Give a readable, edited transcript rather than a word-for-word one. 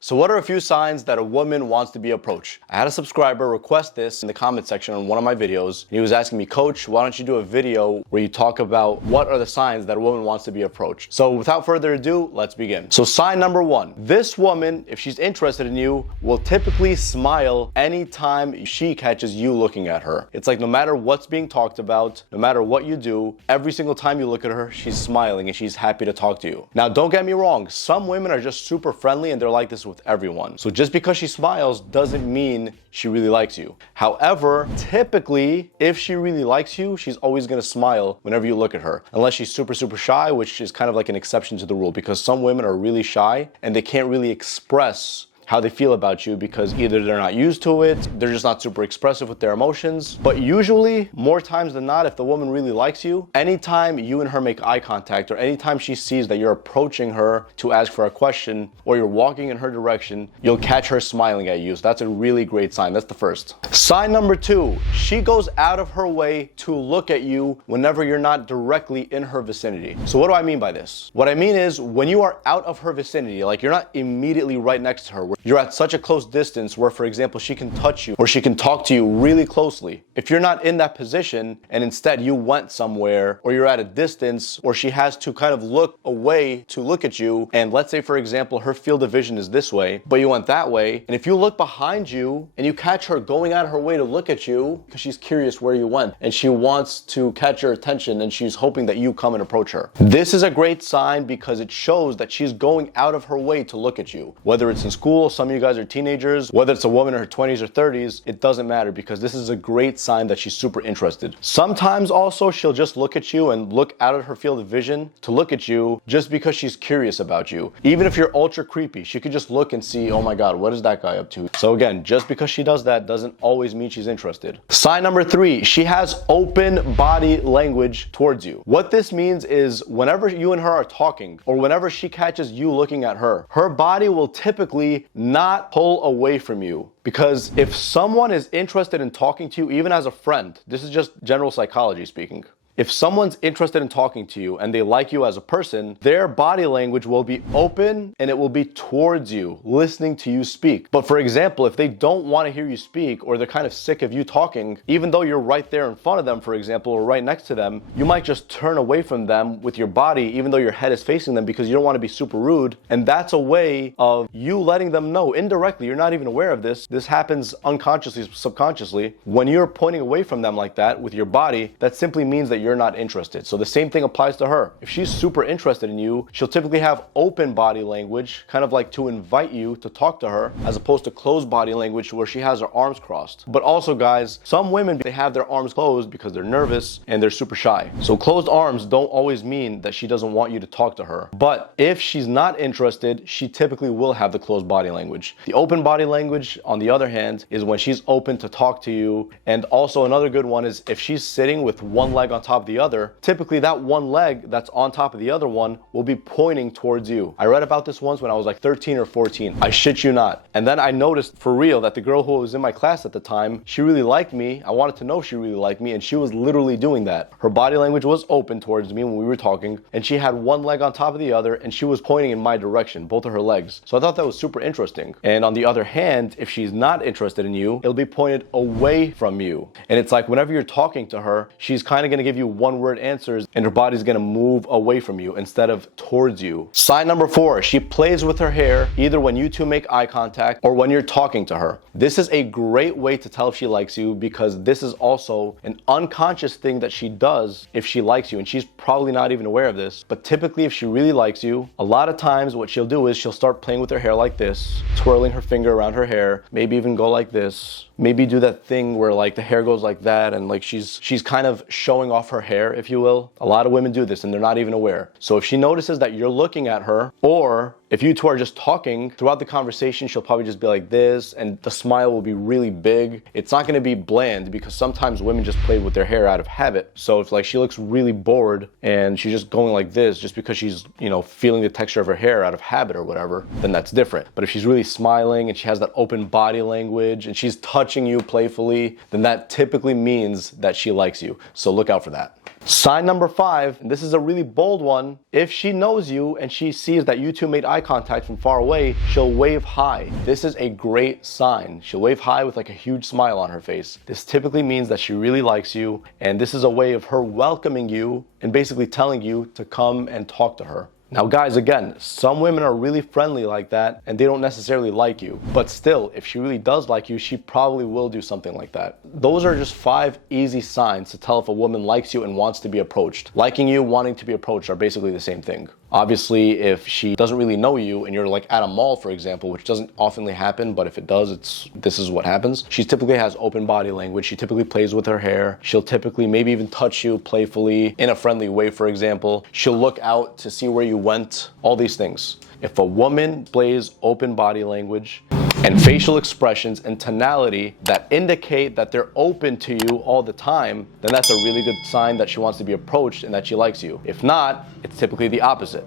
So what are a few signs that a woman wants to be approached? I had a subscriber request this in the comment section on one of my videos. He was asking me, Coach, why don't you do a video where you talk about what are the signs that a woman wants to be approached? So without further ado, let's begin. So sign number one, this woman, if she's interested in you, will typically smile anytime she catches you looking at her. It's like no matter what's being talked about, no matter what you do, every single time you look at her, she's smiling and she's happy to talk to you. Now, don't get me wrong. Some women are just super friendly and they're like this with everyone. So just because she smiles doesn't mean she really likes you. However, typically, if she really likes you, she's always gonna smile whenever you look at her. Unless she's super shy, which is kind of like an exception to the rule because some women are really shy and they can't really express how they feel about you because either they're not used to it, they're just not super expressive with their emotions. But usually, more times than not, if the woman really likes you, anytime you and her make eye contact or anytime she sees that you're approaching her to ask for a question or you're walking in her direction, you'll catch her smiling at you. So that's a really great sign. That's the first. Sign number two, she goes out of her way to look at you whenever you're not directly in her vicinity. So what do I mean by this? What I mean is when you are out of her vicinity, like you're not immediately right next to her, you're at such a close distance where, for example, she can touch you or she can talk to you really closely. If you're not in that position and instead you went somewhere or you're at a distance or she has to kind of look away to look at you, and let's say, for example, her field of vision is this way, but you went that way, and if you look behind you and you catch her going out of her way to look at you because she's curious where you went and she wants to catch your attention and she's hoping that you come and approach her. This is a great sign because it shows that she's going out of her way to look at you. Whether it's in school, some of you guys are teenagers, whether it's a woman in her 20s or 30s, it doesn't matter because this is a great sign that she's super interested. Sometimes also she'll just look at you and look out of her field of vision to look at you just because she's curious about you. Even if you're ultra creepy, she could just look and see, oh my God, what is that guy up to? So again, just because she does that doesn't always mean she's interested. Sign number three, she has open body language towards you. What this means is whenever you and her are talking or whenever she catches you looking at her, her body will typically not pull away from you. Because if someone is interested in talking to you, even as a friend, this is just general psychology speaking. If someone's interested in talking to you and they like you as a person, their body language will be open and it will be towards you, listening to you speak. But for example, if they don't want to hear you speak or they're kind of sick of you talking, even though you're right there in front of them, for example, or right next to them, you might just turn away from them with your body, even though your head is facing them because you don't want to be super rude. And that's a way of you letting them know indirectly, you're not even aware of this. This happens unconsciously, subconsciously. When you're pointing away from them like that with your body, that simply means that you're not interested. So the same thing applies to her. If she's super interested in you, she'll typically have open body language, kind of like to invite you to talk to her, as opposed to closed body language where she has her arms crossed. But also guys, some women, they have their arms closed because they're nervous and they're super shy. So closed arms don't always mean that she doesn't want you to talk to her. But if she's not interested, she typically will have the closed body language. The open body language, on the other hand, is when she's open to talk to you. And also another good one is if she's sitting with one leg on top of the other, typically that one leg that's on top of the other one will be pointing towards you. I read about this once when I was like 13 or 14. I shit you not. And then I noticed for real that the girl who was in my class at the time, she really liked me. I wanted to know she really liked me and she was literally doing that. Her body language was open towards me when we were talking and she had one leg on top of the other and she was pointing in my direction, both of her legs. So I thought that was super interesting. And on the other hand, if she's not interested in you, it'll be pointed away from you. And it's like whenever you're talking to her, she's kind of going to give you one-word answers and her body's going to move away from you instead of towards you. Sign number four, she plays with her hair either when you two make eye contact or when you're talking to her. This is a great way to tell if she likes you because this is also an unconscious thing that she does if she likes you, and she's probably not even aware of this. But typically if she really likes you, a lot of times what she'll do is she'll start playing with her hair like this, twirling her finger around her hair, maybe even go like this, maybe do that thing where like the hair goes like that and like she's kind of showing off her hair, if you will. A lot of women do this and they're not even aware. So if she notices that you're looking at her, or if you two are just talking throughout the conversation, she'll probably just be like this and the smile will be really big. It's not going to be bland because sometimes women just play with their hair out of habit. So if like she looks really bored and she's just going like this just because she's, you know, feeling the texture of her hair out of habit or whatever, then that's different. But if she's really smiling and she has that open body language and she's touching you playfully, then that typically means that she likes you. So look out for that. Sign number 5, and this is a really bold one. If she knows you and she sees that you two made eye contact from far away, she'll wave hi. This is a great sign. She'll wave hi with like a huge smile on her face. This typically means that she really likes you, and this is a way of her welcoming you and basically telling you to come and talk to her. Now guys, again, some women are really friendly like that and they don't necessarily like you. But still, if she really does like you, she probably will do something like that. Those are just 5 easy signs to tell if a woman likes you and wants to be approached. Liking you, wanting to be approached are basically the same thing. Obviously, if she doesn't really know you and you're like at a mall, for example, which doesn't oftenly happen, but if it does, this is what happens. She typically has open body language. She typically plays with her hair. She'll typically maybe even touch you playfully in a friendly way, for example. She'll look out to see where you went, all these things. If a woman plays open body language and facial expressions and tonality that indicate that they're open to you all the time, then that's a really good sign that she wants to be approached and that she likes you. If not, it's typically the opposite.